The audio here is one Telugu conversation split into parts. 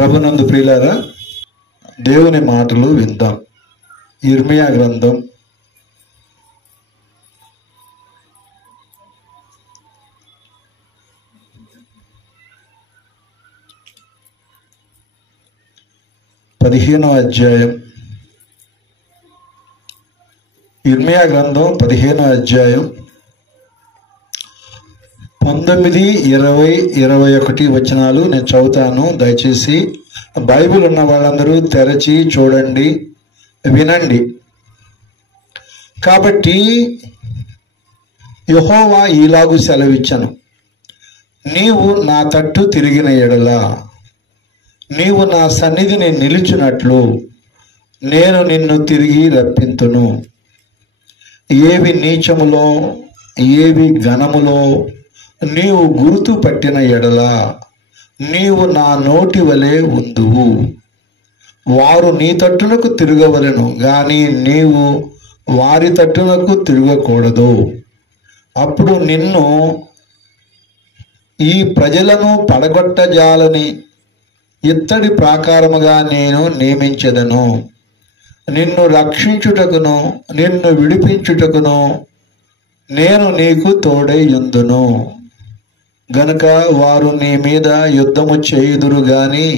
ప్రభునందు ప్రియులారా, దేవుని మాటలు విందాం. ఇర్మియా గ్రంథం 15వ అధ్యాయం. ఇర్మియా గ్రంథం 15వ అధ్యాయం 19, 20, 21 వచనాలు నేను చదువుతాను. దయచేసి బైబిల్ ఉన్న వాళ్ళందరూ తెరచి చూడండి, వినండి. కాబట్టి యెహోవా ఈలాగు సెలవిచ్చను, నీవు నా తట్టు తిరిగిన ఎడల, నీవు నా సన్నిధిని నిలిచినట్లు నేను నిన్ను తిరిగి రప్పింతును. ఏవి నీచములో ఏవి ఘనములో నీవు గుర్తు పట్టిన ఎడల నీవు నా నోటి వలె ఉందువు. వారు నీ తట్టునకు తిరగవలెను గాని నీవు వారి తట్టునకు తిరగకూడదు. అప్పుడు నిన్ను ఈ ప్రజలను పడగొట్టజాలని ఇత్తడి ప్రాకారముగా నేను నియమించెదను. నిన్ను రక్షించుటకును నిన్ను విడిపించుటకును నేను నీకు తోడై యుందును. గనుక వారు నీ మీద యుద్ధము చేయుదురు గాని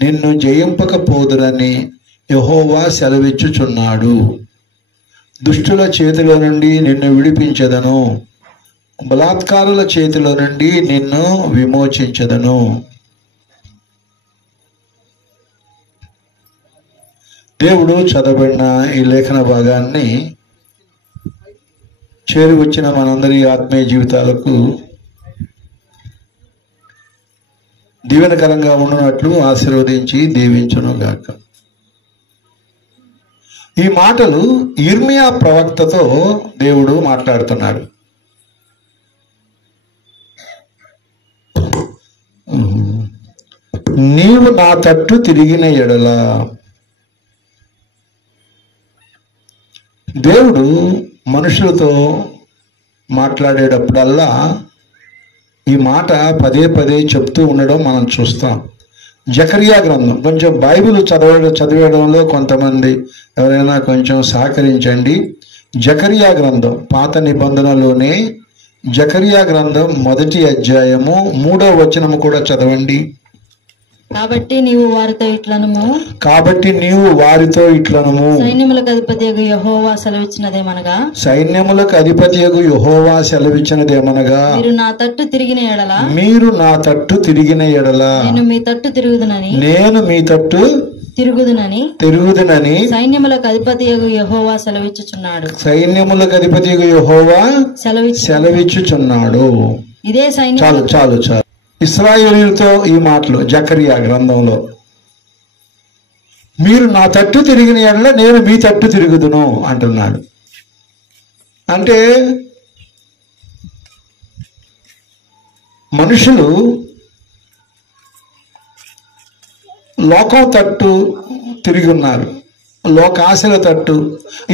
నిన్ను జయింపకపోదురని యెహోవా సెలవిచ్చుచున్నాడు. దుష్టుల చేతిలో నుండి నిన్ను విడిపించెదను, బలాత్కారుల చేతిలో నుండి నిన్ను విమోచించెదను. దేవుడు చదవబడిన ఈ లేఖన భాగాన్ని చేరి వచ్చిన మనందరి ఆత్మీయ జీవితాలకు దీవెనకరంగా ఉండునట్లు ఆశీర్వదించి దీవించును గాక. ఈ మాటలు ఇర్మియా ప్రవక్తతో దేవుడు మాట్లాడుతున్నాడు. నీవు నా తట్టు తిరిగిన ఎడల. దేవుడు మనుషులతో మాట్లాడేటప్పుడల్లా ఈ మాట పదే పదే చెప్తూ ఉండడం మనం చూస్తాం. జకరియా గ్రంథం, కొంచెం బైబిల్ చదివేయడంలో కొంతమంది ఎవరైనా కొంచెం సహకరించండి. జకరియా గ్రంథం పాత నిబంధనలోనే జకరియా గ్రంథం 1వ అధ్యాయము 3వ వచనము కూడా చదవండి. కాబట్టి నీవు వారితో ఇట్లనుము, సైన్యములకు అధిపతియగు యెహోవా సెలవిచ్చినదేమనగా, మీరు నా తట్టు తిరిగిన ఎడల నేను మీ తట్టు తిరుగుదునని సైన్యములకు అధిపతియగు యెహోవా సెలవిచ్చుచున్నాడు. ఇదే సైన్యం. చాలు. ఇశ్రాయేలీయులతో ఈ మాటలు జకరియా గ్రంథంలో, మీరు నా తట్టు తిరిగిన ఎడల నేను మీ తట్టు తిరుగుదును అంటున్నాడు. అంటే మనుషులు లోకం తట్టు తిరిగి ఉన్నారు, లోకాశల తట్టు,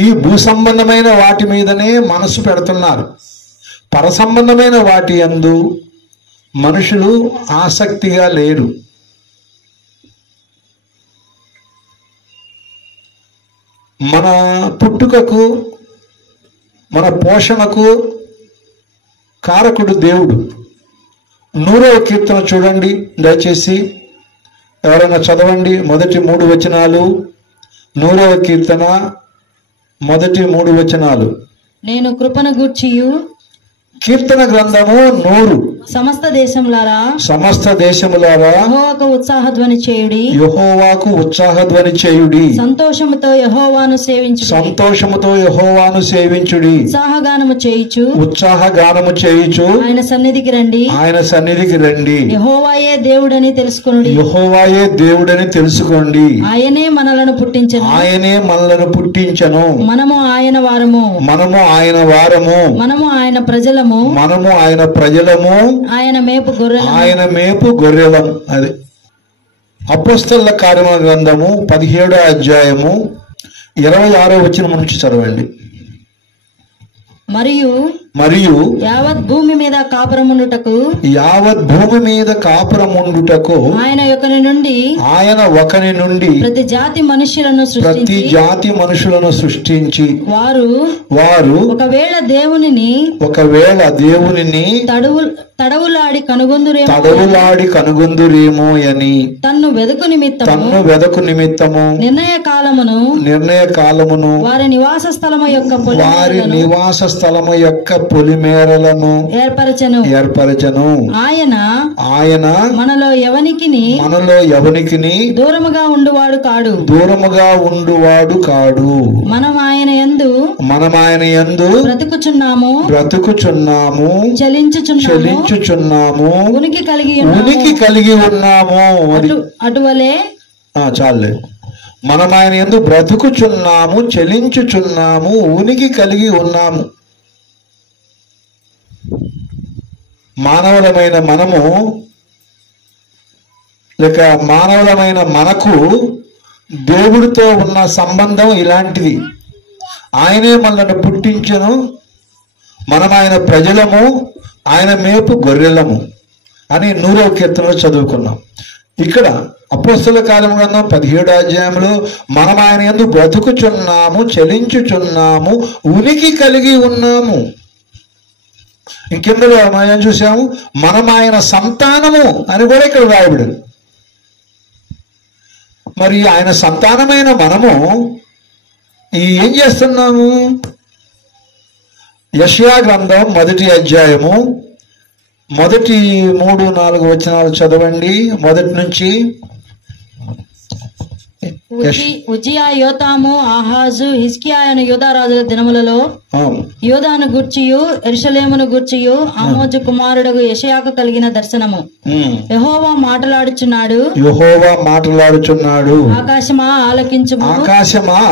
ఈ భూ సంబంధమైన వాటి మీదనే మనసు పెడుతున్నారు. పర సంబంధమైన వాటి యందు మనుషులు ఆసక్తిగా లేరు. మన పుట్టుకకు మన పోషణకు కారకుడు దేవుడు. 100వ కీర్తన చూడండి దయచేసి, ఎవరైనా చదవండి. మొదటి 3 వచనాలు, 100వ కీర్తన మొదటి 3 వచనాలు. నేను కృపను గూర్చియు, కీర్తన గ్రంథము 100. సమస్త దేశములారా యెహోవాకు ఉత్సాహధ్వని చేయుడి. సంతోషముతో యెహోవాను సేవించుడి. ఉత్సాహగానము చేయుచు ఆయన సన్నిధికి రండి. యెహోవాయే దేవుడని తెలుసుకోండి. ఆయనే మనలను పుట్టించెను. మనము ఆయన వారము. మనము ఆయన ప్రజలము. ఆయన మేపు గొర్రెలం. అది అపోస్తలుల కార్యముల గ్రంథము 17వ అధ్యాయము 26వ వచనం నుంచి చదవండి. మరియు యావత్ భూమి మీద కాపురముండుటకు ఆయన ఒకని నుండి ప్రతి జాతి మనుషులను సృష్టించి వారు ఒకవేళ దేవునిని తడవులాడి కనుగొందురేమో అని తన్ను వెదకు నిమిత్తము నిర్ణయ కాలమును వారి నివాస స్థలము యొక్క పొలిమేరలను ఏర్పరచెను. ఆయన మనలో ఎవనికిని దూరముగా ఉండువాడు కాడు. మనం ఆయన యందు బ్రతుకుచున్నాము చలించుచున్నాము ఉనికి కలిగి ఉన్నాము. అటువలే చాలే. మనం ఆయన యందు బ్రతుకుచున్నాము, చలించుచున్నాము, ఉనికి కలిగి ఉన్నాము. మానవులమైన మనకు దేవుడితో ఉన్న సంబంధం ఇలాంటిది. ఆయనే మనల్ని పుట్టించను, మనం ఆయన ప్రజలము, ఆయన మేపు గొర్రెలము అని 100వ కీర్తనలో చదువుకున్నాం. ఇక్కడ అపోస్తల కార్యముల గ్రంథం 17వ అధ్యాయంలో మనం ఆయన యందు బ్రతుకుచున్నాము, చలించుచున్నాము, ఉనికి కలిగి ఉన్నాము. ఇంకెందులో మనం చూసాము, మనం ఆయన సంతానము అని కూడా ఇక్కడ రాయబడింది. మరి ఆయన సంతానమైన మనము ఏం చేస్తున్నాము? యెషయా గ్రంథం 1వ అధ్యాయము మొదటి 3-4 వచనాలు చదవండి. మొదటి నుంచి. ఉజ్జియా, యోతాము, ఆహాజు, హిజ్కియా అను యూదా రాజుల దినములలో యూదాను గూర్చియు యెరూషలేమును గూర్చియు ఆమోజు కుమారుడు యెషయాకు కలిగిన దర్శనము. యెహోవా మాటలాడుచున్నాడు. ఆకాశమా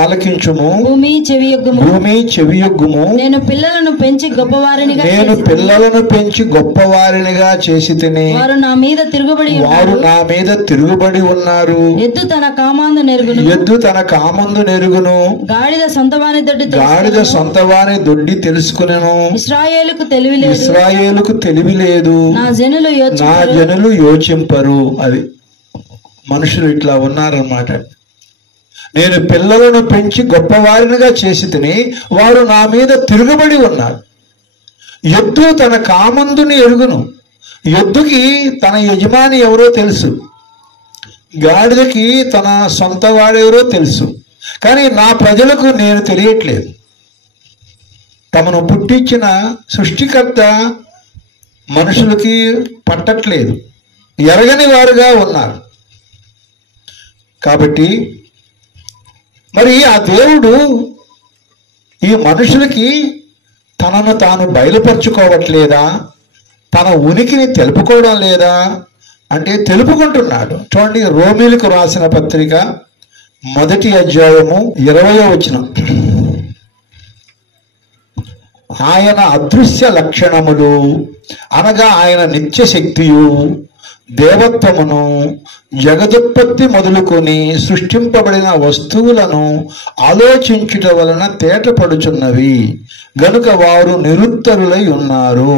ఆలకించుము, భూమి చెవియొగ్గుము. నేను పిల్లలను పెంచి గొప్పవారినిగా చేసి తిని వారు నా మీద తిరుగుబడి ఉన్నారు. ఎద్దు తన కామందు నెరుగును, గాడిద సొంతవాని దొడ్డి తెలుసుకునేను. ఇశ్రాయేలుకు తెలివి లేదు, నా జనులు యోచింపరు. అది మనుషులు ఇట్లా ఉన్నారన్నమాట. నేను పిల్లలను పెంచి గొప్పవారినిగా చేసి తిని వారు నా మీద తిరుగుబడి ఉన్నారు. ఎద్దు తన కామందుని ఎరుగును. ఎద్దుకి తన యజమాని ఎవరో తెలుసు, గాడిదకి తన సొంత వాడెవరో తెలుసు. కానీ నా ప్రజలకు నేను తెలియట్లేదు. తమను పుట్టించిన సృష్టికర్త మనుషులకి పట్టట్లేదు, ఎరగని వారుగా ఉన్నారు. కాబట్టి మరి ఆ దేవుడు ఈ మనుషులకి తనను తాను బయలుపరుచుకోవట్లేదా? తన ఉనికిని తెలుపుకోవడం లేదా అంటే తెలుపుకుంటున్నాడు. చూడండి, రోమీలకు రాసిన పత్రిక 1వ అధ్యాయము 20వ వచనం. ఆయన అదృశ్య లక్షణములు అనగా ఆయన నిత్య శక్తియు దేవత్వమును జగదుత్పత్తి మొదలుకొని సృష్టింపబడిన వస్తువులను ఆలోచించుట వలన తేటపడుచున్నవి గనుక వారు నిరుత్తరులై ఉన్నారు.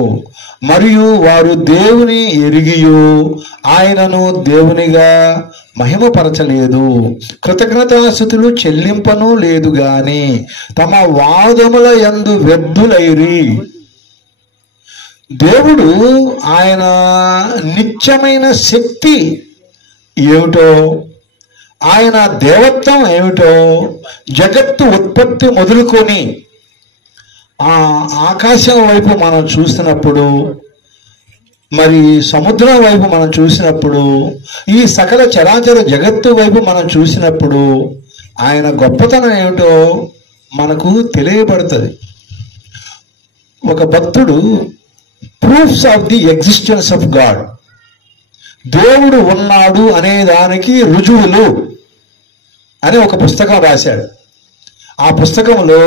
మరియు వారు దేవుని ఎరిగియు ఆయనను దేవునిగా మహిమపరచలేదు, కృతజ్ఞతాస్తుతులు చెల్లింపను లేదు గాని తమ వాదముల యందు వ్యర్థులైరి. దేవుడు ఆయన నిత్యమైన శక్తి ఏమిటో, ఆయన దేవత్వం ఏమిటో, జగత్తు ఉత్పత్తి మొదలుకొని ఆ ఆకాశం వైపు మనం చూసినప్పుడు, మరి సముద్రం వైపు మనం చూసినప్పుడు, ఈ సకల చరాచర జగత్తు వైపు మనం చూసినప్పుడు ఆయన గొప్పతనం ఏమిటో మనకు తెలియబడుతుంది. ఒక భక్తుడు proofs of the existence of God, దేవుడు ఉన్నాడు అనే దానికి రుజువులు అని ఒక పుస్తకం రాశాడు. ఆ పుస్తకంలో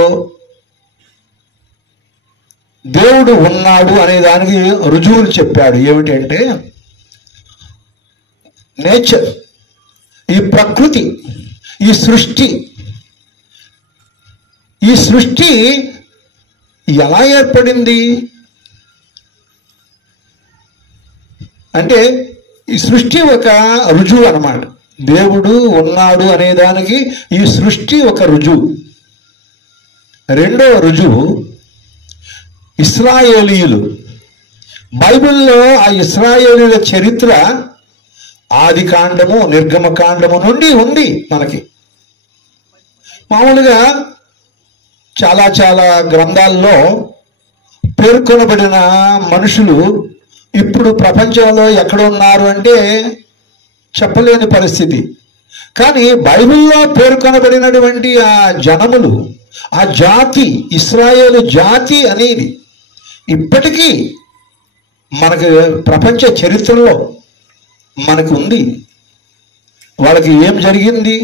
దేవుడు ఉన్నాడు అనే దానికి రుజువులు చెప్పాడు. ఏమిటంటే నేచర్, ఈ ప్రకృతి, ఈ సృష్టి ఎలా ఏర్పడింది అంటే ఈ సృష్టి ఒక రుజువు అన్నమాట. దేవుడు ఉన్నాడు అనేదానికి ఈ సృష్టి ఒక రుజువు. రెండవ రుజువు ఇశ్రాయేలీయులు. బైబిల్లో ఆ ఇశ్రాయేలీయుల చరిత్ర ఆది కాండము, నిర్గమ కాండము నుండి ఉంది మనకి. మామూలుగా చాలా చాలా గ్రంథాల్లో పేర్కొనబడిన మనుషులు ఇప్పుడు ప్రపంచంలో ఎక్కడ ఉన్నారు అంటే చెప్పలేని పరిస్థితి. కానీ బైబిల్లో పేర్కొనబడినటువంటి ఆ జనములు, ఆ జాతి, ఇశ్రాయేలు జాతి అనేది ఇప్పటికీ మనకి ప్రపంచ చరిత్రలో మనకు ఉంది. వాళ్ళకి ఏం జరిగింది,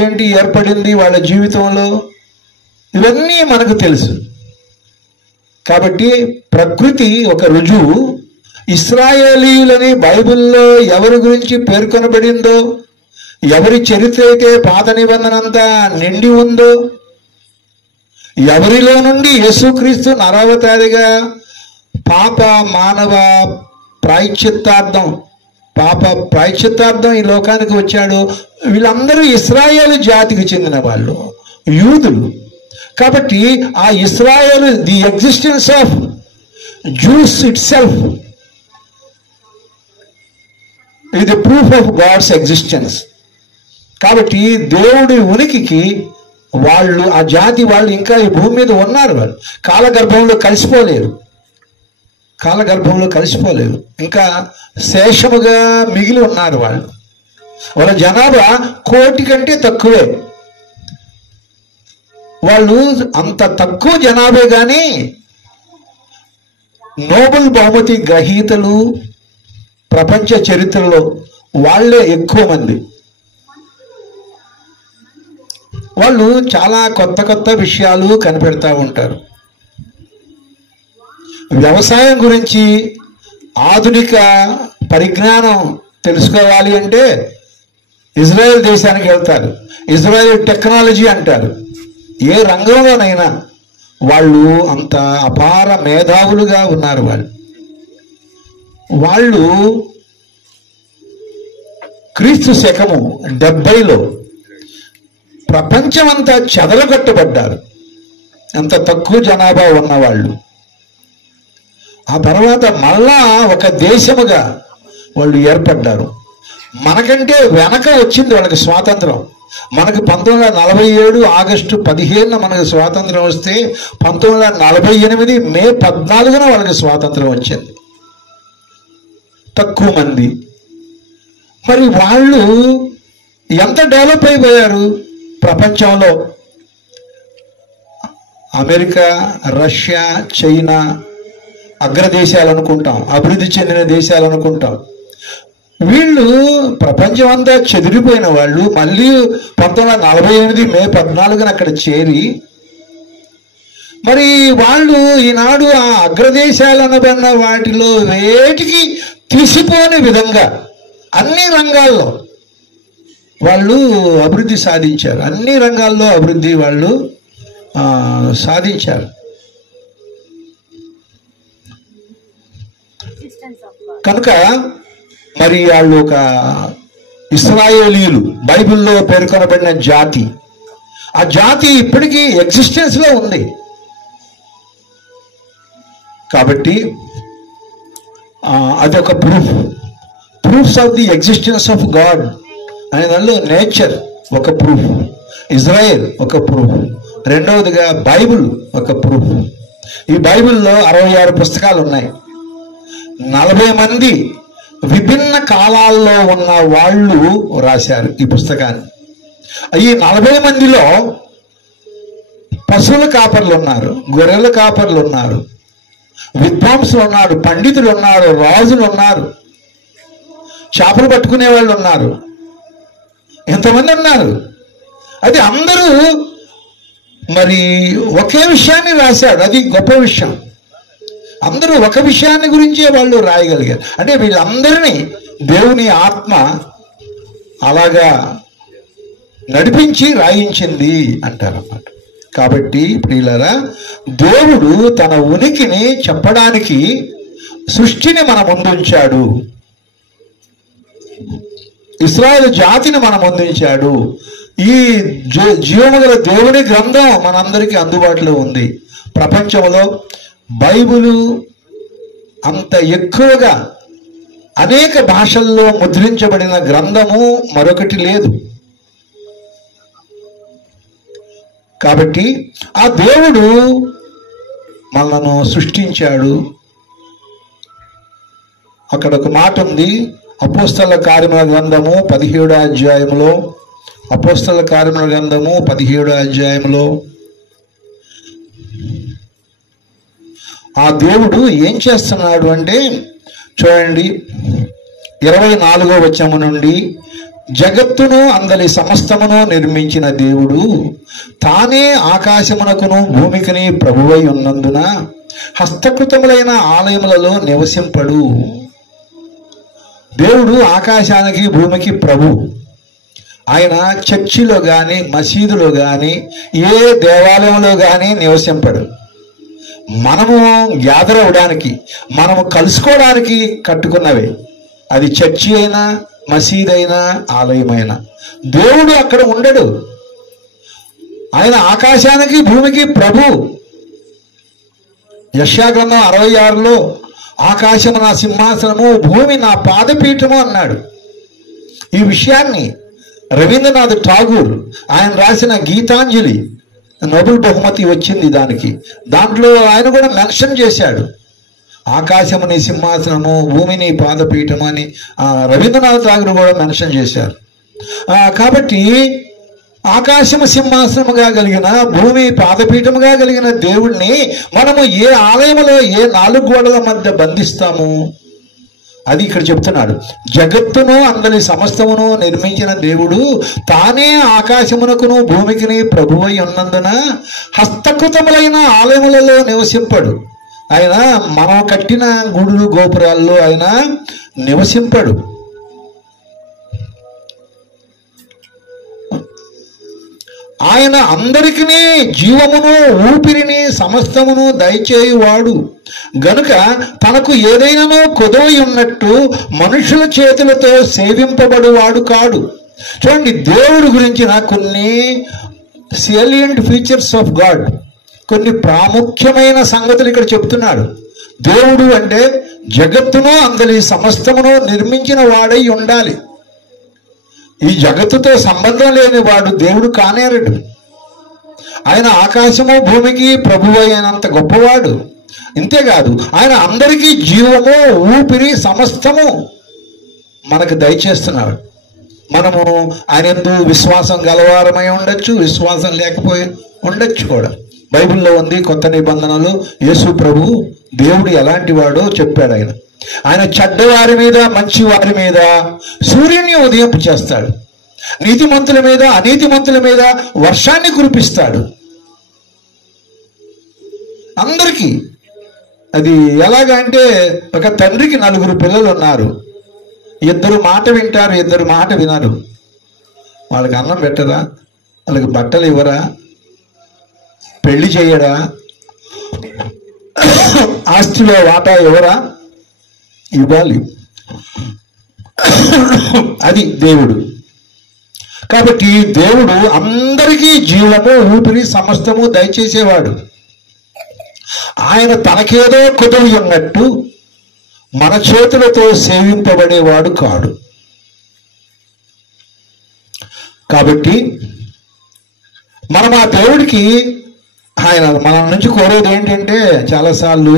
ఏంటి ఏర్పడింది వాళ్ళ జీవితంలో, ఇవన్నీ మనకు తెలుసు. కాబట్టి ప్రకృతి ఒక రుజువు. ఇశ్రాయేలీయులని బైబిల్లో ఎవరి గురించి పేర్కొనబడిందో, ఎవరి చరిత్ర అయితే పాత నిబంధన అంతా నిండి ఉందో, ఎవరిలో నుండి యేసుక్రీస్తు నరావతారిగా పాప మానవ ప్రాయశ్చిత్తార్థం, పాప ప్రాయశ్చిత్తార్థం ఈ లోకానికి వచ్చాడు, వీళ్ళందరూ ఇశ్రాయేలు జాతికి చెందిన వాళ్ళు, యూదులు. కాబట్టి ఆ ఇశ్రాయేలు, the existence of Jews itself ఇది the proof of God's existence. కాబట్టి దేవుడి ఉనికికి వాళ్ళు, ఆ జాతి వాళ్ళు ఇంకా ఈ భూమి మీద ఉన్నారు. వాళ్ళు కాలగర్భంలో కలిసిపోలేరు, కాలగర్భంలో కలిసిపోలేరు, ఇంకా శేషముగా మిగిలి ఉన్నారు. వాళ్ళ జనాభా 1,000,000 కంటే తక్కువే. వాళ్ళు అంత తక్కువ జనాభే కానీ నోబెల్ బహుమతి గ్రహీతలు ప్రపంచ చరిత్రలో వాళ్ళే ఎక్కువ మంది. వాళ్ళు చాలా కొత్త కొత్త విషయాలు కనిపెడతా ఉంటారు. వ్యవసాయం గురించి ఆధునిక పరిజ్ఞానం తెలుసుకోవాలి అంటే ఇజ్రాయెల్ దేశానికి వెళ్తారు. ఇజ్రాయెల్ టెక్నాలజీ అంటారు. ఏ రంగంలోనైనా వాళ్ళు అంత అపార మేధావులుగా ఉన్నారు. వాళ్ళు క్రీస్తు శకము 70లో ప్రపంచమంతా చెదలగొట్టబడ్డారు, అంత తక్కువ జనాభా ఉన్నవాళ్ళు. ఆ తర్వాత మళ్ళా ఒక దేశముగా వాళ్ళు ఏర్పడ్డారు. మనకంటే వెనక వచ్చింది వాళ్ళకి స్వాతంత్రం. మనకు 1947 ఆగస్టు 15 మనకు స్వాతంత్రం వస్తే 1948 మే 14 వాళ్ళకి స్వాతంత్రం వచ్చింది. తక్కువ మంది. మరి వాళ్ళు ఎంత డెవలప్ అయిపోయారు ప్రపంచంలో. అమెరికా, రష్యా, చైనా అగ్రదేశాలు అనుకుంటాం, అభివృద్ధి చెందిన దేశాలు అనుకుంటాం. వీళ్ళు ప్రపంచం అంతా చెదిరిపోయిన వాళ్ళు మళ్ళీ 1948 మే 14 అక్కడ చేరి, మరి వాళ్ళు ఈనాడు ఆ అగ్రదేశాలు అనబడిన వాటిలో వేటికి తీసిపోని విధంగా అన్ని రంగాల్లో వాళ్ళు అభివృద్ధి సాధించారు. అన్ని రంగాల్లో అభివృద్ధి వాళ్ళు సాధించారు. కనుక మరి వాళ్ళు ఒక ఇశ్రాయేలీయులు, బైబిల్లో పేర్కొనబడిన జాతి. ఆ జాతి ఇప్పటికీ ఎగ్జిస్టెన్స్లో ఉంది. కాబట్టి అదొక proofs of the existence of God అనే దానిలో నేచర్ ఒక ప్రూఫ్, ఇజ్రాయెల్ ఒక ప్రూఫ్, రెండవదిగా బైబిల్ ఒక ప్రూఫ్. ఈ బైబిల్లో 66 పుస్తకాలు ఉన్నాయి. 40 మంది విభిన్న కాలాల్లో ఉన్న వాళ్ళు రాశారు ఈ పుస్తకాన్ని. ఈ 40 మందిలో పశువుల కాపర్లు ఉన్నారు, గొర్రెల కాపర్లు ఉన్నారు, విద్వాంసులు ఉన్నారు, పండితులు ఉన్నారు, రాజులు ఉన్నారు, చేపలు పట్టుకునే వాళ్ళు ఉన్నారు, ఎంతమంది ఉన్నారు. అది అందరూ మరి ఒకే విషయాన్ని రాశాడు. అది గొప్ప విషయం. అందరూ ఒక విషయాన్ని గురించే వాళ్ళు రాయగలిగారు. అంటే వీళ్ళందరినీ దేవుని ఆత్మ అలాగా నడిపించి రాయించింది అంటారన్నమాట. కాబట్టి ప్రియులారా, దేవుడు తన ఉనికిని చెప్పడానికి సృష్టిని మన ముందుంచాడు, ఇశ్రాయేలు జాతిని మన ముందుంచాడు. ఈ జీవము గల దేవుని గ్రంథం మనందరికీ అందుబాటులో ఉంది. ప్రపంచంలో బైబిలు అంత ఎక్కువగా అనేక భాషల్లో ముద్రించబడిన గ్రంథము మరొకటి లేదు. కాబట్టి ఆ దేవుడు మనను సృష్టించాడు. అక్కడ ఒక మాట ఉంది, అపోస్తల కార్యముల గ్రంథము 17వ అధ్యాయంలో, అపోస్తల కార్యముల గ్రంథము 17వ అధ్యాయంలో ఆ దేవుడు ఏం చేస్తున్నాడు అంటే, చూడండి 24వ వచనము నుండి, జగత్తును అందలి సమస్తమును నిర్మించిన దేవుడు తానే ఆకాశమునకును భూమికిని ప్రభువై ఉన్నందున హస్తకృతములైన ఆలయములలో నివసింపడు. దేవుడు ఆకాశానికి భూమికి ప్రభు. ఆయన చర్చిలో కానీ మసీదులో కానీ ఏ దేవాలయంలో కానీ నివసింపడు. మనము గ్యాదర్ అవడానికి, మనము కలుసుకోవడానికి కట్టుకున్నవే, అది చర్చి అయినా మసీదైనా ఆలయమైనా. దేవుడు అక్కడ ఉండడు. ఆయన ఆకాశానికి భూమికి ప్రభు. యెషయా గ్రంథం 66లో ఆకాశము నా సింహాసనము, భూమి నా పాదపీఠము అన్నాడు. ఈ విషయాన్ని రవీంద్రనాథ్ ఠాగూర్ ఆయన రాసిన గీతాంజలి, నోబెల్ బహుమతి వచ్చింది దానికి. దాంట్లో ఆయన కూడా మెన్షన్ చేశాడు, ఆకాశము నీ సింహాసనము, భూమి నీ పాదపీఠము అని రవీంద్రనాథ్ ఠాగూర్ కూడా మెన్షన్ చేశారు. కాబట్టి ఆకాశము సింహాసనముగా కలిగిన, భూమి పాదపీఠముగా కలిగిన దేవుణ్ణి మనము ఏ ఆలయములో, ఏ 4 గోడల మధ్య బంధిస్తాము? అది ఇక్కడ చెప్తున్నాడు. జగత్తును అందరి సమస్తమును నిర్మించిన దేవుడు తానే ఆకాశమునకును భూమికిని ప్రభువై ఉన్నందున హస్తకృతములైన ఆలయములలో నివసింపడు. ఆయన మనం కట్టిన గుడులు గోపురాల్లో ఆయన నివసింపడు. ఆయన అందరికీ జీవమును ఊపిరిని సమస్తమును దయచేయువాడు గనుక తనకు ఏదైనానో కొదవై ఉన్నట్టు మనుషుల చేతులతో సేవింపబడువాడు కాడు. చూడండి, దేవుడి గురించిన కొన్ని సేలియంట్ ఫీచర్స్ ఆఫ్ గాడ్, కొన్ని ప్రాముఖ్యమైన సంగతులు ఇక్కడ చెప్తున్నాడు. దేవుడు అంటే జగత్తును అందరి సమస్తమును నిర్మించిన వాడై ఉండాలి. ఈ జగత్తుతో సంబంధం లేని వాడు దేవుడు కానేరడు. ఆయన ఆకాశము భూమికి ప్రభువు అయినంత గొప్పవాడు. ఇంతేకాదు, ఆయన అందరికీ జీవము ఊపిరి సమస్తము మనకు దయచేస్తున్నాడు. మనము ఆయన యందు విశ్వాసం గలవారమై ఉండొచ్చు, విశ్వాసం లేకపోయి ఉండొచ్చు కూడా. బైబిల్లో ఉంది, కొత్త నిబంధనలో యేసు ప్రభు దేవుడు ఎలాంటి వాడో చెప్పాడు. ఆయన చెడ్డవారి మీద మంచి వారి మీద సూర్యుని ఉదయింపు చేస్తాడు, నీతిమంతుల మీద అనీతిమంతుల మీద వర్షాన్ని కురిపిస్తాడు. అందరికీ. అది ఎలాగంటే, ఒక తండ్రికి 4 పిల్లలు ఉన్నారు. 2 మాట వింటారు, 2 మాట వినరు. వాళ్ళకి అన్నం పెట్టరా, వాళ్ళకి బట్టలు ఇవ్వరా, పెళ్లి చేయడా, ఆస్తిలో వాటా ఇవ్వరా? ఇవ్వాలి. అది దేవుడు. కాబట్టి దేవుడు అందరికీ జీవము ఊపిరి సమస్తము దయచేసేవాడు. ఆయన తనకేదో కుదవి ఉన్నట్టు మన చేతులతో సేవింపబడేవాడు కాడు. కాబట్టి మనం ఆ దేవుడికి, ఆయన మన నుంచి కోరేది ఏంటంటే, చాలాసార్లు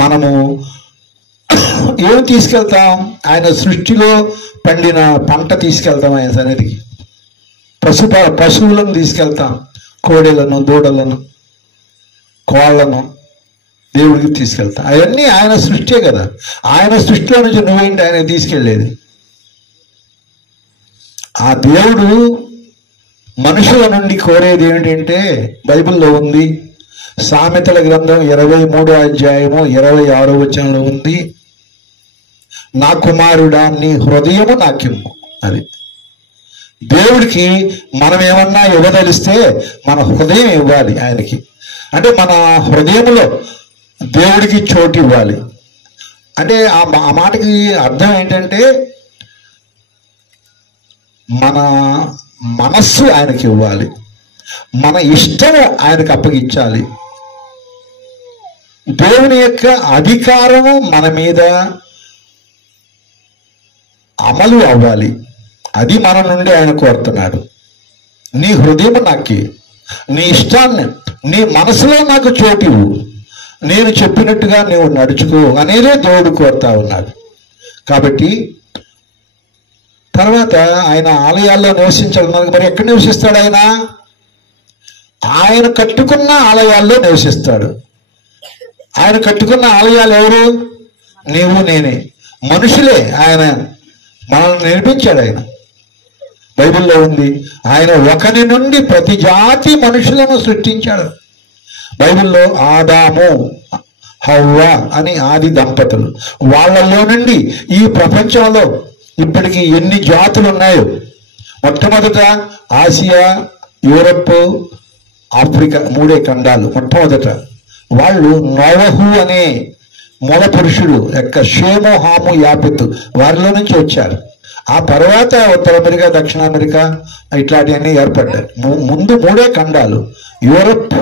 మనము ఏం తీసుకెళ్తాం? ఆయన సృష్టిలో పండిన పంట తీసుకెళ్తాం ఆయన సన్నిధికి. పశువులను తీసుకెళ్తాం, కోడెలను, దూడలను, కోళ్లను దేవుడికి తీసుకెళ్తాం. అవన్నీ ఆయన సృష్టే కదా. ఆయన సృష్టిలో నుంచి నువ్వేంటి ఆయన తీసుకెళ్ళేది? ఆ దేవుడు మనుషుల నుండి కోరేది ఏంటంటే, బైబిల్లో ఉంది, సామెతల గ్రంథం 23వ అధ్యాయము 26వ వచనంలో ఉంది, నా కుమారుడా నీ హృదయము నాకిమ్ము. అది దేవుడికి మనం ఏమన్నా ఇవ్వదలిస్తే మన హృదయం ఇవ్వాలి ఆయనకి. అంటే మన హృదయంలో దేవుడికి చోటు ఇవ్వాలి. అంటే ఆ మాటకి అర్థం ఏంటంటే మన మనస్సు ఆయనకి ఇవ్వాలి, మన ఇష్టం ఆయనకు అప్పగించాలి, దేవుని యొక్క అధికారము మన మీద అమలు అవ్వాలి. అది మన నుండి ఆయన కోరుతున్నాడు. నీ హృదయం నాకి, నీ ఇష్టాన్ని నీ మనసులో నాకు చోటు, నేను చెప్పినట్టుగా నువ్వు నడుచుకో అనేదే దేవుడు కోరుతా ఉన్నాడు. కాబట్టి తర్వాత ఆయన ఆలయాల్లో నివసించాలన్నారు. మరి ఎక్కడ నివసిస్తాడు ఆయన? ఆయన కట్టుకున్న ఆలయాల్లో నివసిస్తాడు. ఆయన కట్టుకున్న ఆలయాలు ఎవరు? నీవు నేనే, మనుషులే. ఆయన మనల్ని నిర్మించాడు. ఆయన బైబిల్లో ఉంది, ఆయన ఒకరి నుండి ప్రతి జాతి మనుషులను సృష్టించాడు. బైబిల్లో ఆదాము హవ్వ అని ఆది దంపతులు, వాళ్ళలో నుండి ఈ ప్రపంచంలో ఇప్పటికీ ఎన్ని జాతులు ఉన్నాయో. మొట్టమొదట ఆసియా, యూరప్, ఆఫ్రికా, 3 ఖండాలు. మొట్టమొదట వాళ్ళు నోవహు అనే మూల పురుషుడు యొక్క షేము, హాము, యాపెతు వారిలో నుంచి వచ్చారు. ఆ తర్వాత ఉత్తర అమెరికా, దక్షిణ అమెరికా ఇట్లాంటివన్నీ ఏర్పడ్డాయి. ముందు 3 ఖండాలు, యూరప్,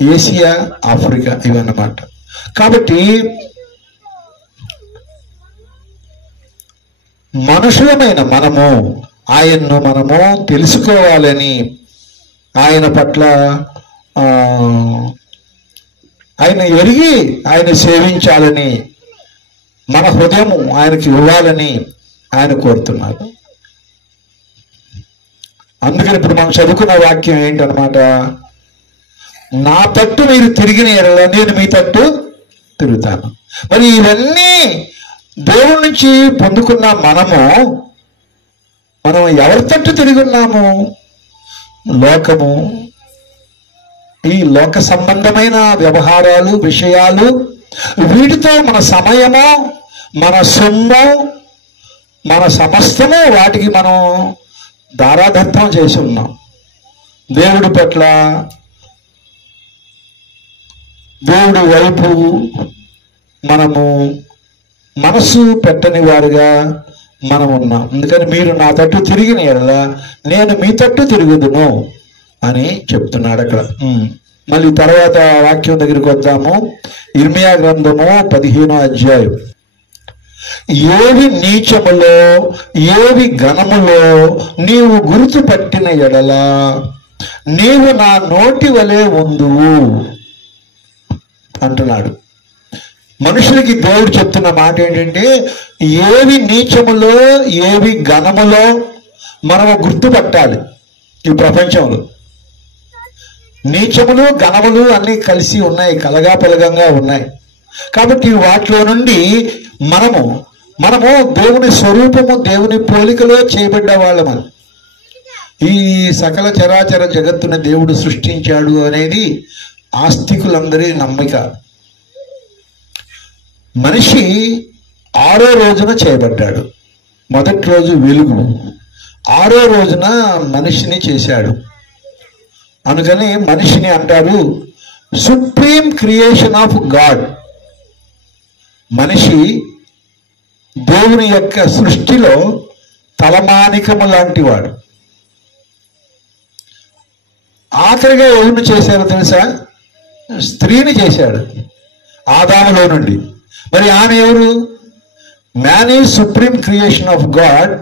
ఏసియా, ఆఫ్రికా ఇవన్నమాట. కాబట్టి మనుషులమైన మనము మనము తెలుసుకోవాలని, ఆయన పట్ల ఆయన ఎరిగి ఆయన సేవించాలని, మన హృదయము ఆయనకి ఇవ్వాలని ఆయన కోరుతున్నారు. అందుకని ఇప్పుడు మనం చదువుకున్న వాక్యం ఏంటనమాట? నా తట్టు మీరు తిరిగిన ఎడల నేను మీ తట్టు తిరుగుతాను. మరి ఇవన్నీ దేవుడి నుంచి పొందుకున్న మనం ఎవరి తట్టు తిరిగి ఉన్నాము? లోకము, ఈ లోక సంబంధమైన వ్యవహారాలు, విషయాలు, వీటితో మన సమయము, మన సొమ్ము, మన సమస్తము వాటికి మనం దారాదత్తం చేసి ఉన్నాం. దేవుడి పట్ల, దేవుడి వైపు మనము మనసు పెట్టని వారుగా మనం ఉన్నాం. అందుకని మీరు నా తట్టు తిరిగిన ఎడల నేను మీ తట్టు తిరుగుదును అని చెప్తున్నాడు అక్కడ. మళ్ళీ తర్వాత వాక్యం దగ్గరికి వద్దాము. ఇర్మియా గ్రంథము 15వ అధ్యాయం. ఏవి నీచములో ఏవి ఘనములో నీవు గుర్తుపట్టిన ఎడల నీవు నా నోటి వలె ఉందువు అంటున్నాడు. మనుషులకి దేవుడు చెప్తున్న మాట ఏంటంటే, ఏవి నీచములో ఏవి ఘనములో మనము గుర్తుపట్టాలి. ఈ ప్రపంచంలో నీచములు ఘనములు అన్నీ కలిసి ఉన్నాయి, కలగాపలగంగా ఉన్నాయి. కాబట్టి వాటిలో నుండి మనము దేవుని స్వరూపము, దేవుని పోలికలో చేయబడ్డ వాళ్ళమని. ఈ సకల చరాచర జగత్తుని దేవుడు సృష్టించాడు అనేది ఆస్తికులందరి నమ్మిక. మనిషి 6వ రోజున చేయబడ్డాడు. మొదటి రోజు వెలుగు, 6వ రోజున మనిషిని చేశాడు. అందుకని మనిషిని అంటారు సుప్రీం క్రియేషన్ ఆఫ్ గాడ్. మనిషి దేవుని యొక్క సృష్టిలో తలమానికము లాంటి వాడు. ఆఖరిగా ఎవరిని చేశారో తెలుసా? స్త్రీని చేశాడు ఆదాములో నుండి. మరి ఆమె ఎవరు? Man is supreme creation of God.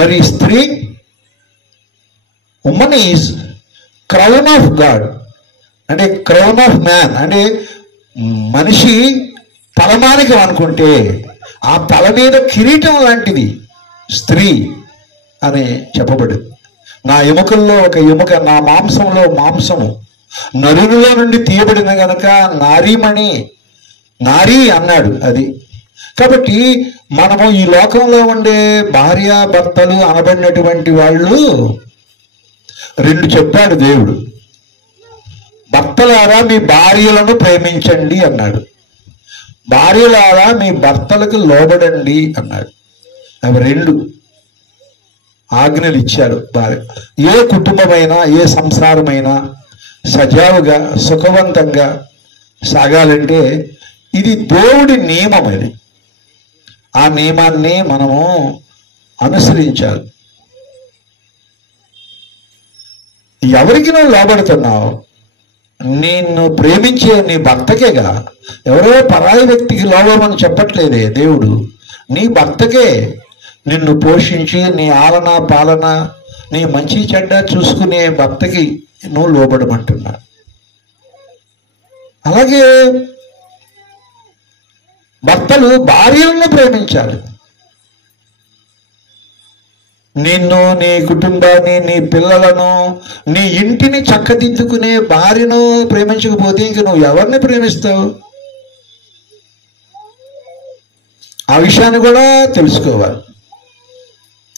మరి స్త్రీ, women is crown of God, అంటే క్రౌన్ ఆఫ్ మ్యాన్. అంటే మనిషి తలమానికం అనుకుంటే ఆ తల మీద కిరీటం లాంటిది స్త్రీ అని చెప్పబడింది. నా ఎముకల్లో ఒక ఎముక, నా మాంసంలో మాంసము, నరునిలో నుండి తీయబడిన గనక నారీమణి, నారీ అన్నాడు. అది కాబట్టి మనము ఈ లోకంలో ఉండే భార్య భర్తలు అనబడినటువంటి వాళ్ళు 2 చెప్పాడు దేవుడు. భర్తలారా మీ భార్యలను ప్రేమించండి అన్నాడు, భార్యలారా మీ భర్తలకు లోబడండి అన్నాడు. అవి 2 ఆజ్ఞలు ఇచ్చారు. భార్య ఏ కుటుంబమైనా ఏ సంసారమైనా సజావుగా సుఖవంతంగా సాగాలంటే ఇది దేవుడి నియమం. ఇది ఆ నియమాన్ని మనము అనుసరించాలి. ఎవరికి నువ్వు లోబడుతున్నావు? నిన్ను ప్రేమించే నీ భర్తకేగా. ఎవరో పరాయి వ్యక్తికి లోబడమని చెప్పట్లేదే దేవుడు. నీ భర్తకే. నిన్ను పోషించి నీ ఆలన పాలన నీ మంచి చెడ్డ చూసుకునే భర్తకి నువ్వు లోబడమంటున్నా. అలాగే భర్తలు భార్యలను ప్రేమించాలి. నిన్ను, నీ కుటుంబాన్ని, నీ పిల్లలను, నీ ఇంటిని చక్కదిద్దుకునే భార్యను ప్రేమించకపోతే ఇంక నువ్వు ఎవరిని ప్రేమిస్తావు? ఆ విషయాన్ని కూడా తెలుసుకోవాలి.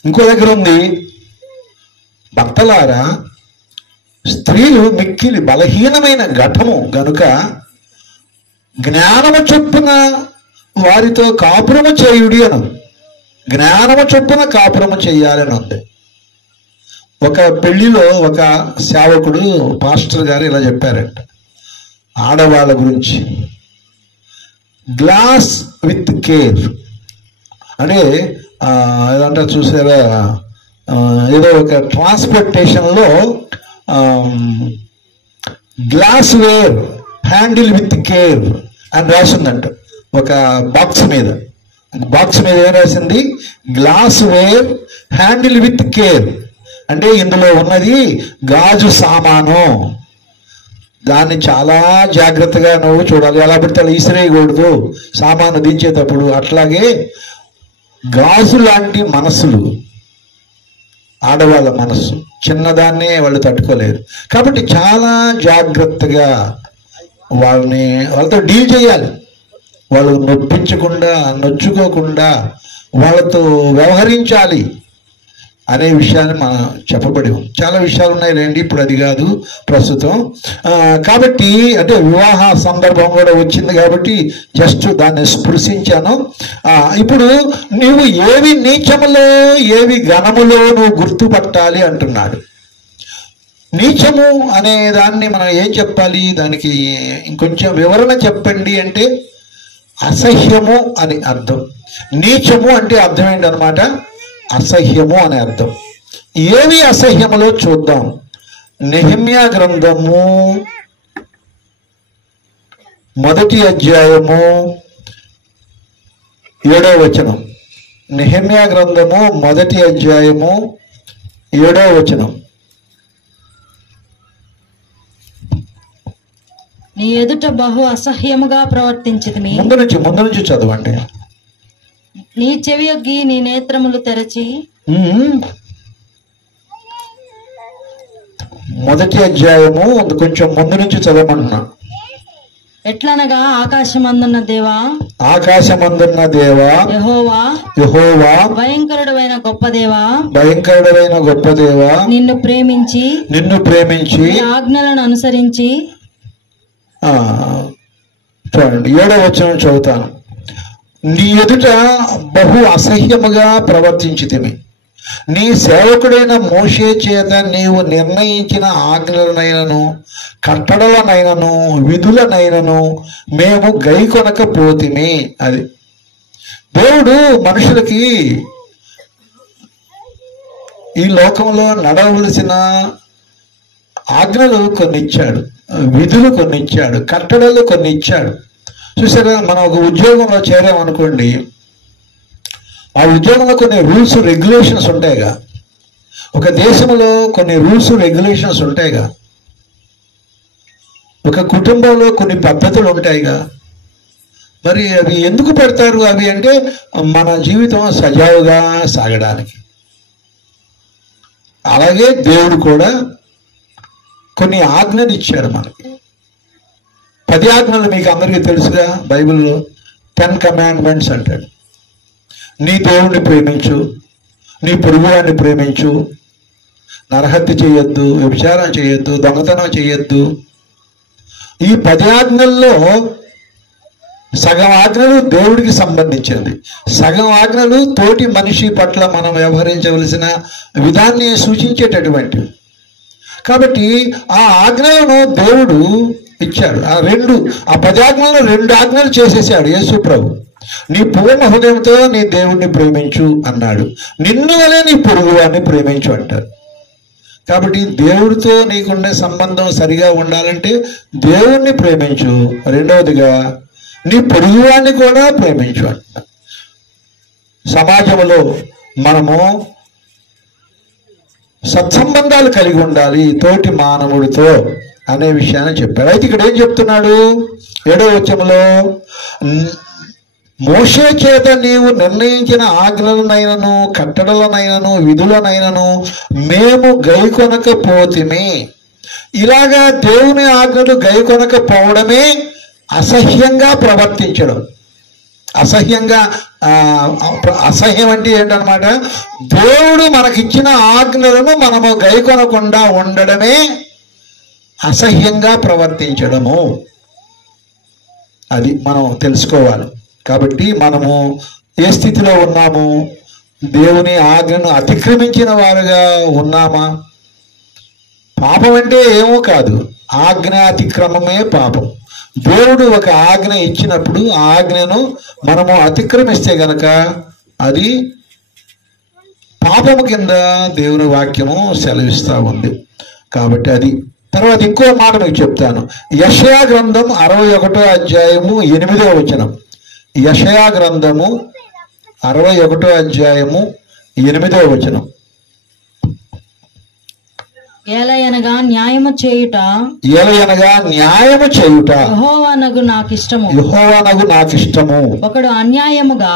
ఇంకో దగ్గర ఉంది, భర్తలారా, స్త్రీలు మిక్కిలి బలహీనమైన ఘటము గనుక జ్ఞానము చొప్పున వారితో కాపురము చేయుడి అను. జ్ఞానము చొప్పున కాపురము చేయాలని ఉంది. ఒక పెళ్లిలో ఒక సేవకుడు పాస్టర్ గారు ఇలా చెప్పారంట ఆడవాళ్ళ గురించి. గ్లాస్ విత్ కేర్ అంటే ఏదంటే చూసారా, ఏదో ఒక ట్రాన్స్పోర్టేషన్లో glassware handle with care అని రాసిందంట. ఒక బాక్స్ మీద ఏం రాసింది? Glassware handle with care. అంటే ఇందులో ఉన్నది గాజు సామాను. దాన్ని చాలా జాగ్రత్తగా నువ్వు చూడాలి. ఎలా పడితే అలా ఇసిరేయకూడదు సామాను దించేటప్పుడు. అట్లాగే గాజు లాంటి మనసులు ఆడవాళ్ళ మనస్సు, చిన్నదాన్నే వాళ్ళు తట్టుకోలేరు. కాబట్టి చాలా జాగ్రత్తగా వాళ్ళతో డీల్ చేయాలి. వాళ్ళు నొప్పించకుండా, నొచ్చుకోకుండా వాళ్ళతో వ్యవహరించాలి అనే విషయాన్ని మనం చెప్పబడి ఉంది. చాలా విషయాలు ఉన్నాయి లేండి, ఇప్పుడు అది కాదు ప్రస్తుతం. కాబట్టి అంటే వివాహ సందర్భం కూడా వచ్చింది కాబట్టి జస్ట్ దాన్ని స్పృశించాను. ఇప్పుడు నువ్వు ఏవి నీచములో ఏవి ఘనములో నువ్వు గుర్తుపట్టాలి అంటున్నాడు. నీచము అనే దాన్ని మనం ఏం చెప్పాలి? దానికి ఇంకొంచెం వివరణ చెప్పండి అంటే అసహ్యము అని అర్థం. నీచము అంటే అర్థం ఏంటనమాట? అసహ్యము అనే అర్థం. ఏవి అసహ్యములో చూద్దాం. నెహెమ్యా గ్రంథము 1వ అధ్యాయము 7వ వచనం. నెహెమ్యా గ్రంథము 1వ అధ్యాయము 7వ వచనం. నీ ఎదుట బహు అసహ్యముగా ప్రవర్తించితిమి. ముందు నుంచి చదవండి. నీ చెవి యొగ్గి నీ నేత్రములు తెరచి. 1వ అధ్యాయము కొంచెం ముందు నుంచి చదవమన్నా. ఎట్లనగా ఆకాశమందున్న దేవా యెహోవా భయంకరుడైన గొప్ప దేవా నిన్ను ప్రేమించి నీ ఆజ్ఞలను అనుసరించి. చూడండి 7వ వచనం చదువుతాను. నీ ఎదుట బహు అసహ్యముగా ప్రవర్తించితిమి. నీ సేవకుడైన మోషే చేత నీవు నిర్ణయించిన ఆజ్ఞలనైనను కట్టడలనైనను విధులనైనను మేము గైకొనకపోతిమి. అది దేవుడు మనుషులకి ఈ లోకంలో నడవలసిన ఆజ్ఞలు కొన్ని ఇచ్చాడు, విధులు కొన్ని ఇచ్చాడు, కట్టడలు కొన్ని ఇచ్చాడు. చూసారా, మనం ఒక ఉద్యోగంలో చేరామనుకోండి, ఆ ఉద్యోగంలో కొన్ని రూల్స్ రెగ్యులేషన్స్ ఉంటాయిగా. ఒక దేశంలో కొన్ని రూల్స్ రెగ్యులేషన్స్ ఉంటాయిగా. ఒక కుటుంబంలో కొన్ని పద్ధతులు ఉంటాయిగా. మరి అవి ఎందుకు పెడతారు? అవి అంటే మన జీవితం సజావుగా సాగడానికి. అలాగే దేవుడు కూడా కొన్ని ఆజ్ఞలు ఇచ్చాడు మనకి. 10 ఆజ్ఞలు మీకు అందరికీ తెలుసుగా, బైబిల్లో 10 కమాండ్మెంట్స్ అంటాడు. నీ దేవుణ్ణి ప్రేమించు, నీ పొరుగువాడిని ప్రేమించు, నరహత్య చేయొద్దు, వ్యభిచారం చేయొద్దు, దొంగతనం చేయొద్దు. ఈ 10 ఆజ్ఞల్లో సగం ఆజ్ఞలు దేవుడికి సంబంధించింది, సగం ఆజ్ఞలు తోటి మనిషి పట్ల మనం వ్యవహరించవలసిన విధాన్ని సూచించేటటువంటివి. కాబట్టి ఆ ఆజ్ఞలను దేవుడు ఇచ్చాడు. ఆ 10 ఆజ్ఞలను 2 ఆజ్ఞలు చేసేసాడు యేసు ప్రభు. నీ పూర్ణ హృదయంతో నీ దేవుణ్ణి ప్రేమించు అన్నాడు. నిన్ను వలె నీ పొరుగువాడిని ప్రేమించు అంటారు. కాబట్టి దేవుడితో నీకుండే సంబంధం సరిగా ఉండాలంటే దేవుణ్ణి ప్రేమించు, రెండవదిగా నీ పొరుగువాడిని కూడా ప్రేమించు అంట. సమాజంలో మనము సత్సంబంధాలు కలిగి ఉండాలి తోటి మానవుడితో అనే విషయాన్ని చెప్పాడు. అయితే ఇక్కడ ఏం చెప్తున్నాడు 7వ వచనంలో, మోషే చేత నీవు నిర్ణయించిన ఆజ్ఞలనైనను కట్టడలనైనను విధులనైనను మేము గైకొనకపోతిమి. ఇలాగా దేవుని ఆజ్ఞలు గైకొనకపోవడమే అసహ్యంగా ప్రవర్తించడం. అసహ్యం అంటే ఏంటనమాట, దేవుడు మనకిచ్చిన ఆజ్ఞలను మనము గైకొనకుండా ఉండడమే అసహ్యంగా ప్రవర్తించడము. అది మనం తెలుసుకోవాలి. కాబట్టి మనము ఏ స్థితిలో ఉన్నాము? దేవుని ఆజ్ఞను అతిక్రమించిన వారుగా ఉన్నామా? పాపం అంటే ఏమో కాదు, ఆజ్ఞ అతిక్రమమే పాపం. దేవుడు ఒక ఆజ్ఞ ఇచ్చినప్పుడు ఆ ఆజ్ఞను మనము అతిక్రమిస్తే గనక అది పాపము కింద దేవుని వాక్యము సెలవిస్తూ ఉంది. కాబట్టి అది. తర్వాత ఇంకో మాట మీకు చెప్తాను. యెషయా గ్రంథం 61వ అధ్యాయము 8వ వచనం. యెషయా గ్రంథము 61వ అధ్యాయము 8వ వచనం. ఏలయనగా న్యాయము చేయుట యెహోవానగు నాకిష్టము. ఒకడు అన్యాయముగా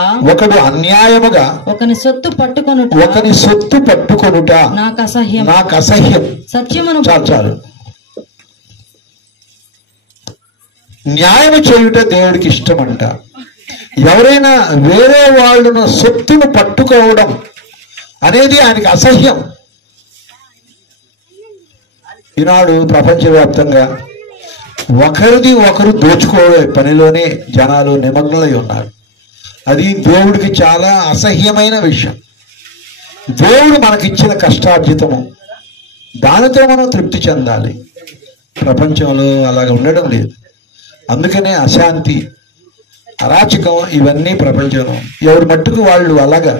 ఒకని సొత్తు పట్టుకొనుట నాకు అసహ్యం. సత్యమును చాలు. న్యాయము చేయుట దేవుడికి ఇష్టం అంట. ఎవరైనా వేరే వాళ్ళను సొత్తును పట్టుకోవడం అనేది ఆయనకి అసహ్యం. ఈనాడు ప్రపంచవ్యాప్తంగా ఒకరిది ఒకరు దోచుకోవే పనిలోనే జనాలు నిమగ్నలై ఉన్నారు. అది దేవుడికి చాలా అసహ్యమైన విషయం. దేవుడు మనకిచ్చిన కష్టార్జితము, దానితో మనం తృప్తి చెందాలి. ప్రపంచంలో అలాగ ఉండడం లేదు. అందుకనే అశాంతి, అరాచకం ఇవన్నీ ప్రపంచంలో. ఎవరి మట్టుకు వాళ్ళు అలాగా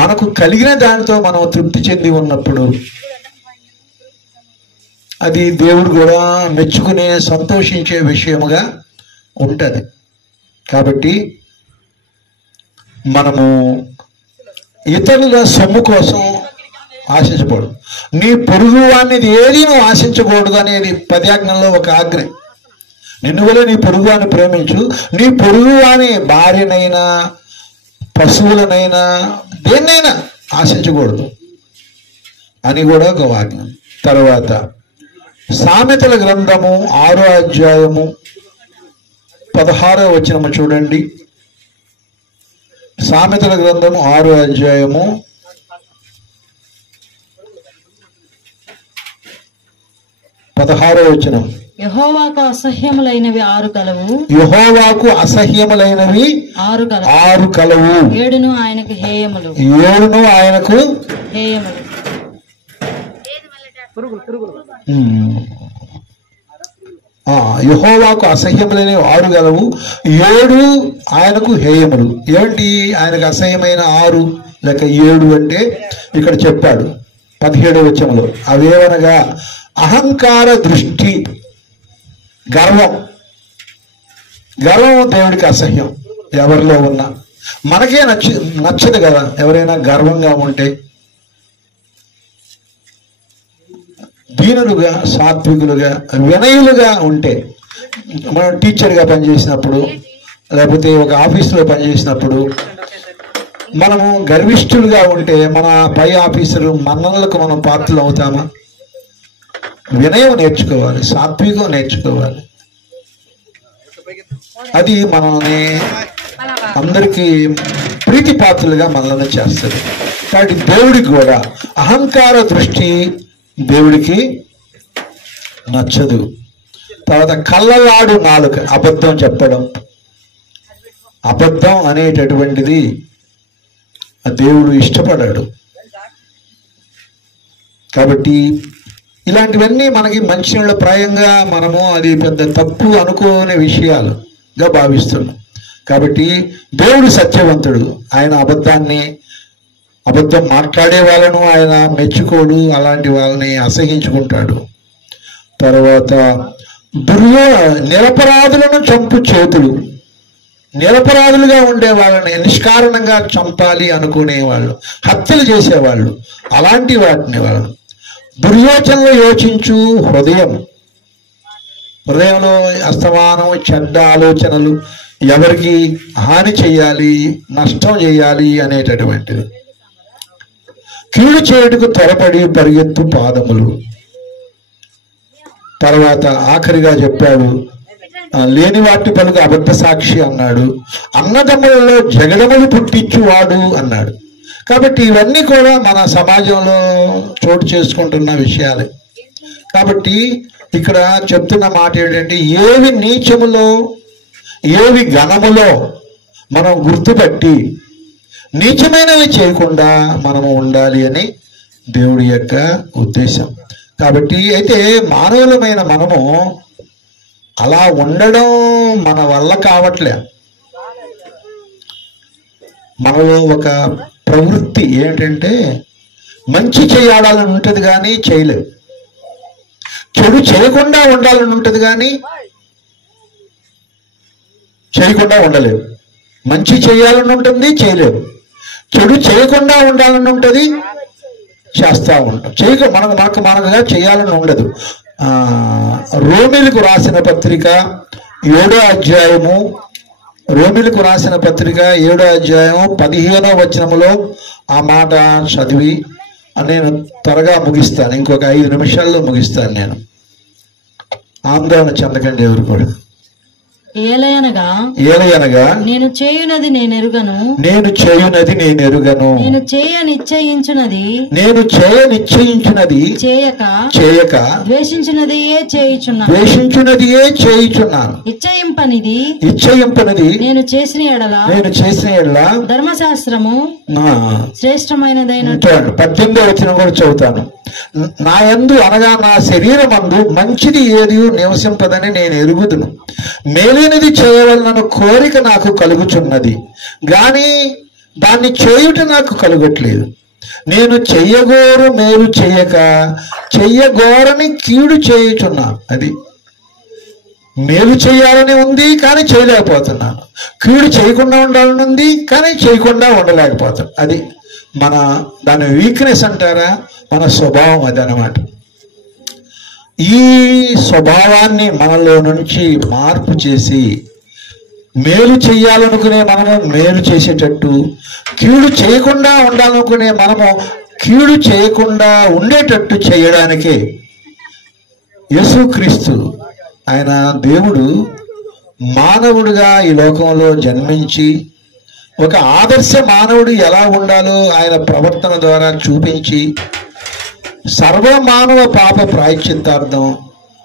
మనకు కలిగిన దానితో మనం తృప్తి చెంది ఉన్నప్పుడు అది దేవుడు కూడా మెచ్చుకునే సంతోషించే విషయముగా ఉంటుంది. కాబట్టి మనము ఇతరుల సొమ్ము కోసం ఆశించకూడదు. నీ పొరుగు వాడిని ఏది నువ్వు ఆశించకూడదు అనేది 10 ఆజ్ఞల్లో ఒక ఆజ్ఞ. నిన్ను వల్ల నీ పొరుగు వాడిని ప్రేమించు. నీ పొరుగు వాని భార్యనైనా పశువులనైనా దేన్నైనా ఆశించకూడదు అని కూడా ఒక ఆజ్ఞ. తర్వాత సామెతల గ్రంథము 6వ అధ్యాయము 16వ వచనము చూడండి. సామెతల గ్రంథము 6వ అధ్యాయము 16వ వచనం. యెహోవాకు అసహ్యములైనవి 6 కలవు. 6 కలవు. 7 ఆయనకు హేయములు. యెహోవాకు అసహ్యములైన 6 గలవు, 7 ఆయనకు హేయములు. ఏంటి ఆయనకు అసహ్యమైన 6 లేక 7 అంటే ఇక్కడ చెప్పాడు 17వ వచనంలో. అవేవనగా అహంకార దృష్టి, గర్వం దేవుడికి అసహ్యం. ఎవరిలో ఉన్నా మనకే నచ్చదు కదా. ఎవరైనా గర్వంగా ఉంటే, దీనులుగా, సాత్వికులుగా, వినయులుగా ఉంటే, మనం టీచర్గా పనిచేసినప్పుడు లేకపోతే ఒక ఆఫీసులో పనిచేసినప్పుడు మనము గర్విష్ఠులుగా ఉంటే మన పై ఆఫీసరు మన్ననలకు మనం పాత్రలు అవుతామా? వినయం నేర్చుకోవాలి, సాత్వికం నేర్చుకోవాలి. అది మనల్ని అందరికీ ప్రీతి పాత్రలుగా మనల్ని చేస్తుంది. కాబట్టి దేవుడికి కూడా అహంకార దృష్టి దేవుడికి నచ్చదు. తర్వాత కళ్ళలాడు నాలుక, అబద్ధం చెప్పడం, అబద్ధం అనేటటువంటిది దేవుడు ఇష్టపడాడు. కాబట్టి ఇలాంటివన్నీ మనకి మంచినీళ్ళ ప్రాయంగా మనము అది పెద్ద తప్పు అనుకోని విషయాలుగా భావిస్తున్నాం. కాబట్టి దేవుడు సత్యవంతుడు. ఆయన అబద్ధం మాట్లాడే వాళ్ళను ఆయన మెచ్చుకోడు, అలాంటి వాళ్ళని అసహించుకుంటాడు. తర్వాత నిరపరాధులను చంపు చేతులు, నిరపరాధులుగా ఉండే వాళ్ళని నిష్కారణంగా చంపాలి అనుకునేవాళ్ళు, హత్యలు చేసేవాళ్ళు, అలాంటి వాటిని వాళ్ళు దుర్యోచనలు యోచించు హృదయంలో అస్తమానం చెడ్డ ఆలోచనలు, ఎవరికి హాని చేయాలి, నష్టం చేయాలి అనేటటువంటిది. కీడు చేయుటకు త్వరపడి పరిగెత్తు పాదములు. తర్వాత ఆఖరిగా చెప్పాడు, లేని వాటి పలుకు అబద్ధ సాక్షి అన్నాడు. అన్నదమ్ములలో జగడములు పుట్టించువాడు అన్నాడు. కాబట్టి ఇవన్నీ కూడా మన సమాజంలో చోటు చేసుకుంటున్న విషయాలే. కాబట్టి ఇక్కడ చెప్తున్న మాట ఏంటంటే, ఏవి నీచములో ఏవి ఘనములో మనం గుర్తుపట్టి నీచమైనవి చేయకుండా మనము ఉండాలి అని దేవుడి యొక్క ఉద్దేశం. కాబట్టి అయితే మానవులమైన మనము అలా ఉండడం మన వల్ల కావట్లే. మనలో ఒక ప్రవృత్తి ఏంటంటే, మంచి చేయాలని ఉంటుంది కానీ చేయలేవు, చెడు చేయకుండా ఉండాలని ఉంటుంది కానీ చేయకుండా ఉండలేవు. మంచి చేయాలని ఉంటుంది, చేయలేవు. చెడు చేయకుండా ఉండాలని ఉంటుంది, చేస్తూ ఉంటాం. మనకుగా చేయాలని ఉండదు. రోమిలకు రాసిన పత్రిక 7వ అధ్యాయము, రోమిలకు రాసిన పత్రిక 7వ అధ్యాయము 15వ వచనములో ఆ మాట చదివి నేను త్వరగా ముగిస్తాను. ఇంకొక 5 నిమిషాల్లో ముగిస్తాను. నేను ఆందోళన చెందకండి ఎవరు కూడా. ఏలయనగా నేను చేయునది నేను ఎరుగను, నేను చేయనిశ్చయించునది చేయక ద్వేషించునదియే చేయుచున్నాను. ఇచ్చయింపనిది నేను చేసిన ఎడల ధర్మశాస్త్రము శ్రేష్టమైనదైనట్టు. 18వ వచనం కూడా చదువుతాను. నా యందు అనగా నా శరీరమందు మంచిది ఏది నివసింపదని నేను ఎరుగుదును, మేలైనది చేయవలనను కోరిక నాకు కలుగుచున్నది, గాని దాన్ని చేయుట నాకు కలుగట్లేదు. నేను చెయ్యగోరు మేలు చేయక చెయ్యగోరని కీడు చేయుచున్నాను. అది మేలు చేయాలని ఉంది కానీ చేయలేకపోతున్నాను, కీడు చేయకుండా ఉండాలని ఉంది కానీ చేయకుండా ఉండలేకపోతాను. అది దాని వీక్నెస్ అంటారా, మన స్వభావం అది అన్నమాట. ఈ స్వభావాన్ని మనలో నుంచి మార్పు చేసి మేలు చేయాలనుకునే మనము మేలు చేసేటట్టు, కీడు చేయకుండా ఉండాలనుకునే మనము కీడు చేయకుండా ఉండేటట్టు చేయడానికే యేసుక్రీస్తు ఆయన దేవుడు మానవుడిగా ఈ లోకంలో జన్మించి ఒక ఆదర్శ మానవుడు ఎలా ఉండాలో ఆయన ప్రవర్తన ద్వారా చూపించి సర్వమానవ పాప ప్రాయశ్చిత్తార్థం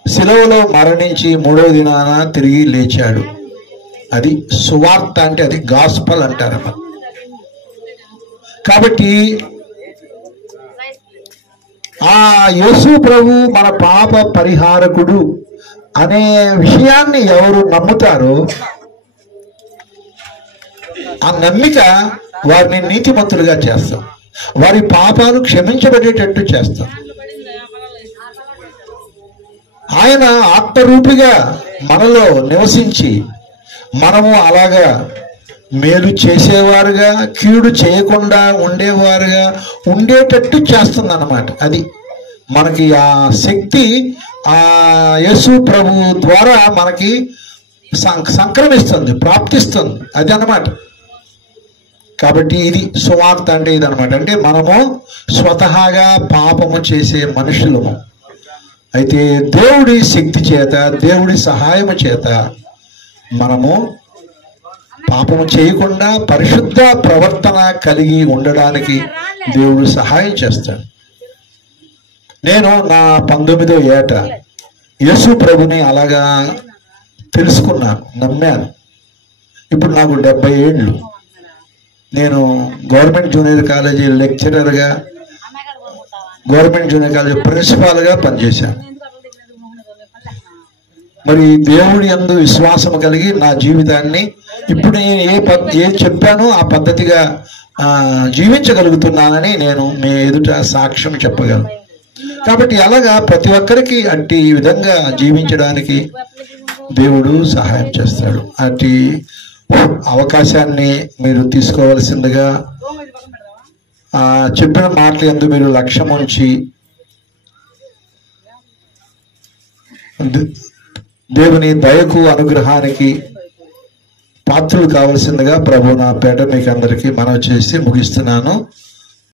శిలువలో మరణించి 3వ దినాన తిరిగి లేచాడు. అది సువార్త అంటే, అది గాస్పల్ అంటారన్నమాట. కాబట్టి ఆ యేసు ప్రభు మన పాప పరిహారకుడు అనే విషయాన్ని ఎవరు నమ్ముతారో ఆ నమ్మిక వారిని నీతిమంతులుగా చేస్తాం, వారి పాపాలు క్షమించబడేటట్టు చేస్తాం. ఆయన ఆత్మరూపిగా మనలో నివసించి మనము అలాగా మేలు చేసేవారుగా కీడు చేయకుండా ఉండేవారుగా ఉండేటట్టు చేస్తుంది అన్నమాట. అది మనకి ఆ శక్తి ఆ యేసు ప్రభు ద్వారా మనకి సంక్రమిస్తుంది, ప్రాప్తిస్తుంది. అది అన్నమాట. కాబట్టి ఇది సువార్త అంటే ఇది అనమాట. అంటే మనము స్వతహాగా పాపము చేసే మనుషులము, అయితే దేవుడి శక్తి చేత దేవుడి సహాయము చేత మనము పాపము చేయకుండా పరిశుద్ధ ప్రవర్తన కలిగి ఉండడానికి దేవుడు సహాయం చేస్తాడు. నేను నా 19వ ఏట యేసు ప్రభుని అలాగా తెలుసుకున్నాను, నమ్మాను. ఇప్పుడు నాకు 70 ఏళ్ళు. నేను గవర్నమెంట్ జూనియర్ కాలేజీ లెక్చరర్గా గవర్నమెంట్ జూనియర్ కాలేజ్ ప్రిన్సిపాల్గా పనిచేశాను. మరి దేవుడి యందు విశ్వాసం కలిగి నా జీవితాన్ని ఇప్పుడు నేను ఏది చెప్పానో ఆ పద్ధతిగా జీవించగలుగుతున్నానని నేను మీ ఎదుట సాక్ష్యం చెప్పగలను. కాబట్టి అలాగా ప్రతి ఒక్కరికి అట్టి విధంగా జీవించడానికి దేవుడు సహాయం చేస్తాడు. అట్టి అవకాశాన్ని మీరు తీసుకోవలసిందిగా చెప్పిన మాటల యందు మీరు లక్ష్యం ఉంచి దేవుని దయకు అనుగ్రహానికి పాత్రలు కావలసిందిగా ప్రభు నా పేట మీకు అందరికీ మనవి చేసి ముగిస్తున్నాను.